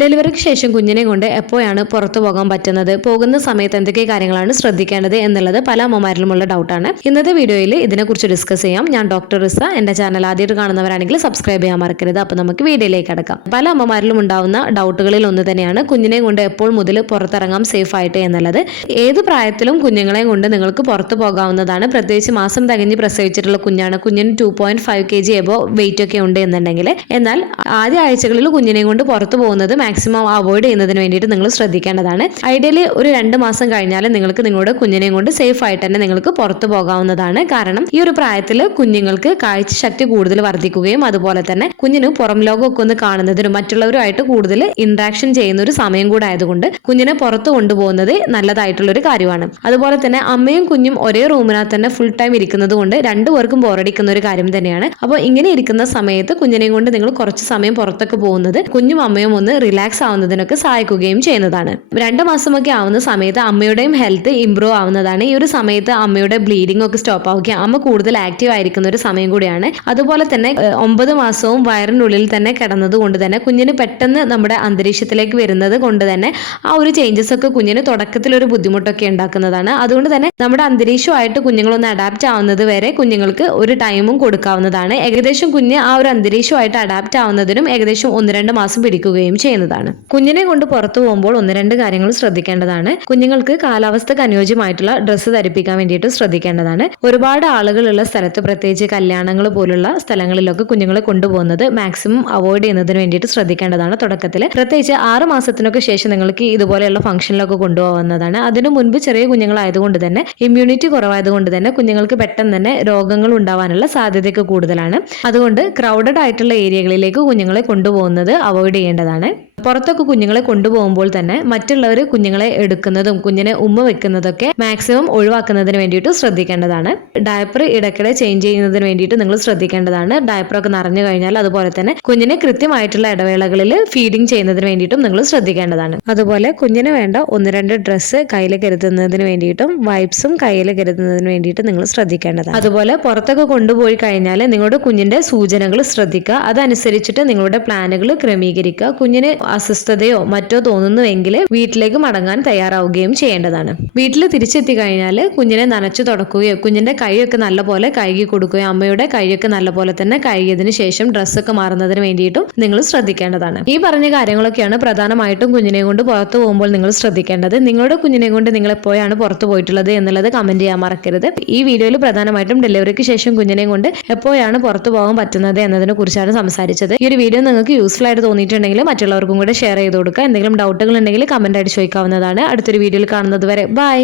ഡെലിവറിക്ക് ശേഷം കുഞ്ഞിനെ കൊണ്ട് എപ്പോഴാണ് പുറത്തു പോകാൻ പറ്റുന്നത്, പോകുന്ന സമയത്ത് എന്തൊക്കെ കാര്യങ്ങളാണ് ശ്രദ്ധിക്കേണ്ടത് എന്നുള്ളത് പല അമ്മമാരിലുമുള്ള ഡൗട്ടാണ്. ഇന്നത്തെ വീഡിയോയിൽ ഇതിനെക്കുറിച്ച് ഡിസ്കസ് ചെയ്യാം. ഞാൻ ഡോക്ടർ റിസ. എന്റെ ചാനൽ ആദ്യമായിട്ട് കാണുന്നവരാണെങ്കിൽ സബ്സ്ക്രൈബ് ചെയ്യാൻ മറക്കരുത്. അപ്പോൾ നമുക്ക് വീഡിയോയിലേക്ക് കടക്കാം. പല അമ്മമാരിലും ഉണ്ടാവുന്ന ഡൗട്ടുകളിൽ ഒന്ന് തന്നെയാണ് കുഞ്ഞിനെ കൊണ്ട് എപ്പോൾ മുതൽ പുറത്തിറങ്ങാം സേഫ് ആയിട്ട് എന്നുള്ളത്. ഏത് പ്രായത്തിലും കുഞ്ഞുങ്ങളെ കൊണ്ട് നിങ്ങൾക്ക് പുറത്തു പോകാവുന്നതാണ്. പ്രത്യേകിച്ച് മാസം തികഞ്ഞ് പ്രസവിച്ചിട്ടുള്ള കുഞ്ഞാണ്, കുഞ്ഞിന് 2.5 kg എബോ വെയിറ്റ് ഒക്കെ ഉണ്ട് എന്നുണ്ടെങ്കിൽ. എന്നാൽ ആദ്യ ആഴ്ചകളിൽ കുഞ്ഞിനെ കൊണ്ട് പുറത്തു പോകുന്നത് മാക്സിമം അവോയ്ഡ് ചെയ്യുന്നതിന് വേണ്ടിയിട്ട് നിങ്ങൾ ശ്രദ്ധിക്കേണ്ടതാണ്. ഐഡിയലി ഒരു 2 മാസം കഴിഞ്ഞാൽ നിങ്ങൾക്ക് നിങ്ങളുടെ കുഞ്ഞിനെയും കൊണ്ട് സേഫ് ആയിട്ട് തന്നെ നിങ്ങൾക്ക് പുറത്തു പോകാവുന്നതാണ്. കാരണം ഈ ഒരു പ്രായത്തിൽ കുഞ്ഞുങ്ങൾക്ക് കാഴ്ചശക്തി കൂടുതൽ വർദ്ധിക്കുകയും അതുപോലെ തന്നെ കുഞ്ഞിന് പുറം ലോകമൊക്കെ ഒന്ന് കാണുന്നതിനും മറ്റുള്ളവരുമായിട്ട് കൂടുതൽ ഇന്ററാക്ഷൻ ചെയ്യുന്ന ഒരു സമയം കൂടെ ആയതുകൊണ്ട് കുഞ്ഞിനെ പുറത്തു കൊണ്ടുപോകുന്നത് നല്ലതായിട്ടുള്ള ഒരു കാര്യമാണ്. അതുപോലെ തന്നെ അമ്മയും കുഞ്ഞും ഒരേ റൂമിനകത്ത് തന്നെ ഫുൾ ടൈം ഇരിക്കുന്നത് കൊണ്ട് രണ്ടുപേർക്കും ബോറടിക്കുന്ന ഒരു കാര്യം തന്നെയാണ്. അപ്പോൾ ഇങ്ങനെ ഇരിക്കുന്ന സമയത്ത് കുഞ്ഞിനെയും കൊണ്ട് നിങ്ങൾ കുറച്ച് സമയം പുറത്തൊക്കെ പോകുന്നത് കുഞ്ഞും അമ്മയും ഒന്ന് റിലാക്സ് ആവുന്നതിനൊക്കെ സഹായിക്കുകയും ചെയ്യുന്നതാണ്. 2 മാസമൊക്കെ ആവുന്ന സമയത്ത് അമ്മയുടെയും ഹെൽത്ത് ഇംപ്രൂവ് ആവുന്നതാണ്. ഈ ഒരു സമയത്ത് അമ്മയുടെ ബ്ലീഡിംഗ് ഒക്കെ സ്റ്റോപ്പ് ആവുകയും അമ്മ കൂടുതൽ ആക്റ്റീവ് ആയിരിക്കുന്ന ഒരു സമയം കൂടിയാണ്. അതുപോലെ തന്നെ 9 മാസവും വയറിനുള്ളിൽ തന്നെ കിടന്നത് കൊണ്ട് തന്നെ കുഞ്ഞിന് പെട്ടെന്ന് നമ്മുടെ അന്തരീക്ഷത്തിലേക്ക് വരുന്നത് കൊണ്ട് തന്നെ ആ ഒരു ചേഞ്ചസ് ഒക്കെ കുഞ്ഞിന് തുടക്കത്തിൽ ഒരു ബുദ്ധിമുട്ടൊക്കെ ഉണ്ടാക്കുന്നതാണ്. അതുകൊണ്ട് തന്നെ നമ്മുടെ അന്തരീക്ഷമായിട്ട് കുഞ്ഞുങ്ങളൊന്ന് അഡാപ്റ്റ് ആവുന്നത് വരെ കുഞ്ഞുങ്ങൾക്ക് ഒരു ടൈമും കൊടുക്കാവുന്നതാണ്. ഏകദേശം കുഞ്ഞ് ആ ഒരു അന്തരീക്ഷമായിട്ട് അഡാപ്റ്റ് ആവുന്നതിനും ഏകദേശം 1-2 മാസം പിടിക്കുകയും ചെയ്യുന്നതാണ്. കുഞ്ഞിനെ കൊണ്ട് പുറത്തു പോകുമ്പോൾ 1-2 കാര്യങ്ങൾ ശ്രദ്ധിക്കേണ്ടതാണ്. കുഞ്ഞുങ്ങൾക്ക് കാലാവസ്ഥക്ക് അനുയോജ്യമായിട്ടുള്ള ഡ്രസ്സ് ധരിപ്പിക്കാൻ വേണ്ടിയിട്ട് ശ്രദ്ധിക്കേണ്ടതാണ്. ഒരുപാട് ആളുകളുള്ള സ്ഥലത്ത്, പ്രത്യേകിച്ച് കല്യാണങ്ങൾ പോലുള്ള സ്ഥലങ്ങളിലൊക്കെ കുഞ്ഞുങ്ങളെ കൊണ്ടുപോകുന്നത് മാക്സിമം അവോയ്ഡ് ചെയ്യുന്നതിന് വേണ്ടിയിട്ട് ശ്രദ്ധിക്കേണ്ടതാണ്. തുടക്കത്തിൽ പ്രത്യേകിച്ച് 6 മാസത്തിനൊക്കെ ശേഷം നിങ്ങൾക്ക് ഇതുപോലെയുള്ള ഫംഗ്ഷനിലൊക്കെ കൊണ്ടുപോകുന്നതാണ്. അതിനു മുൻപ് ചെറിയ കുഞ്ഞുങ്ങളായതുകൊണ്ട് തന്നെ ഇമ്മ്യൂണിറ്റി കുറവായതുകൊണ്ട് തന്നെ കുഞ്ഞുങ്ങൾക്ക് പെട്ടെന്ന് തന്നെ രോഗങ്ങൾ ഉണ്ടാവാനുള്ള സാധ്യതയൊക്കെ കൂടുതലാണ്. അതുകൊണ്ട് ക്രൗഡഡ് ആയിട്ടുള്ള ഏരിയകളിലേക്ക് കുഞ്ഞുങ്ങളെ കൊണ്ടുപോകുന്നത് അവോയ്ഡ് ചെയ്യേണ്ടതാണ്. പുറത്തൊക്കെ കുഞ്ഞുങ്ങളെ കൊണ്ടുപോകുമ്പോൾ തന്നെ മറ്റുള്ളവർ കുഞ്ഞുങ്ങളെ എടുക്കുന്നതും കുഞ്ഞിനെ ഉമ്മ വെക്കുന്നതൊക്കെ മാക്സിമം ഒഴിവാക്കുന്നതിന് വേണ്ടിയിട്ട് ശ്രദ്ധിക്കേണ്ടതാണ്. ഡയപ്പർ ഇടയ്ക്കിടെ ചേഞ്ച് ചെയ്യുന്നതിന് വേണ്ടിയിട്ട് നിങ്ങൾ ശ്രദ്ധിക്കേണ്ടതാണ്. ഡയപ്പറൊക്കെ നിറഞ്ഞു കഴിഞ്ഞാൽ അതുപോലെ തന്നെ കുഞ്ഞിനെ കൃത്യമായിട്ടുള്ള ഇടവേളകളിൽ ഫീഡിങ് ചെയ്യുന്നതിന് വേണ്ടിയിട്ടും നിങ്ങൾ ശ്രദ്ധിക്കേണ്ടതാണ്. അതുപോലെ കുഞ്ഞിന് വേണ്ട 1-2 ഡ്രസ്സ് കയ്യിൽ കരുതുന്നതിന് വേണ്ടിയിട്ടും വൈപ്സും കയ്യിൽ കരുതുന്നതിന് വേണ്ടിയിട്ട് നിങ്ങൾ ശ്രദ്ധിക്കേണ്ടതാണ്. അതുപോലെ പുറത്തൊക്കെ കൊണ്ടുപോയി കഴിഞ്ഞാൽ നിങ്ങളുടെ കുഞ്ഞിന്റെ സൂചനകൾ ശ്രദ്ധിക്കുക. അതനുസരിച്ചിട്ട് നിങ്ങളുടെ പ്ലാനുകൾ ക്രമീകരിക്കുക. കുഞ്ഞിന് അസ്വസ്ഥതയോ മറ്റോ തോന്നുന്നുവെങ്കിൽ വീട്ടിലേക്ക് മടങ്ങാൻ തയ്യാറാവുകയും ചെയ്യേണ്ടതാണ്. വീട്ടിൽ തിരിച്ചെത്തി കഴിഞ്ഞാൽ കുഞ്ഞിനെ നനച്ചു തുടക്കുകയോ കുഞ്ഞിന്റെ കൈയൊക്കെ നല്ലപോലെ കഴുകി കൊടുക്കുകയോ അമ്മയുടെ കൈയൊക്കെ നല്ലപോലെ തന്നെ കഴുകിയതിനു ശേഷം ഡ്രസ്സൊക്കെ മാറുന്നതിന് വേണ്ടിയിട്ടും നിങ്ങൾ ശ്രദ്ധിക്കേണ്ടതാണ്. ഈ പറഞ്ഞ കാര്യങ്ങളൊക്കെയാണ് പ്രധാനമായിട്ടും കുഞ്ഞിനെ കൊണ്ട് പുറത്തു പോകുമ്പോൾ നിങ്ങൾ ശ്രദ്ധിക്കേണ്ടത്. നിങ്ങളുടെ കുഞ്ഞിനെ കൊണ്ട് നിങ്ങൾ എപ്പോഴാണ് പുറത്തു പോയിട്ടുള്ളത് എന്നുള്ളത് കമന്റ് ചെയ്യാൻ മറക്കരുത്. ഈ വീഡിയോയിൽ പ്രധാനമായിട്ടും ഡെലിവറിക്ക് ശേഷം കുഞ്ഞിനെ കൊണ്ട് എപ്പോഴാണ് പുറത്തു പോകാൻ പറ്റുന്നത് എന്നതിനെ കുറിച്ചാണ് സംസാരിച്ചത്. ഈ ഒരു വീഡിയോ നിങ്ങൾക്ക് യൂസ്ഫുൾ ആയിട്ട് തോന്നിയിട്ടുണ്ടെങ്കിൽ മറ്റുള്ളവർക്കും കൂടെ ഷെയർ ചെയ്ത് കൊടുക്കുക. എന്തെങ്കിലും ഡൗട്ടുകൾ ഉണ്ടെങ്കിൽ കമന്റ് ആയിട്ട് ചോദിക്കാവുന്നതാണ്. അടുത്തൊരു വീഡിയോയിൽ കാണുന്നത് വരെ ബൈ.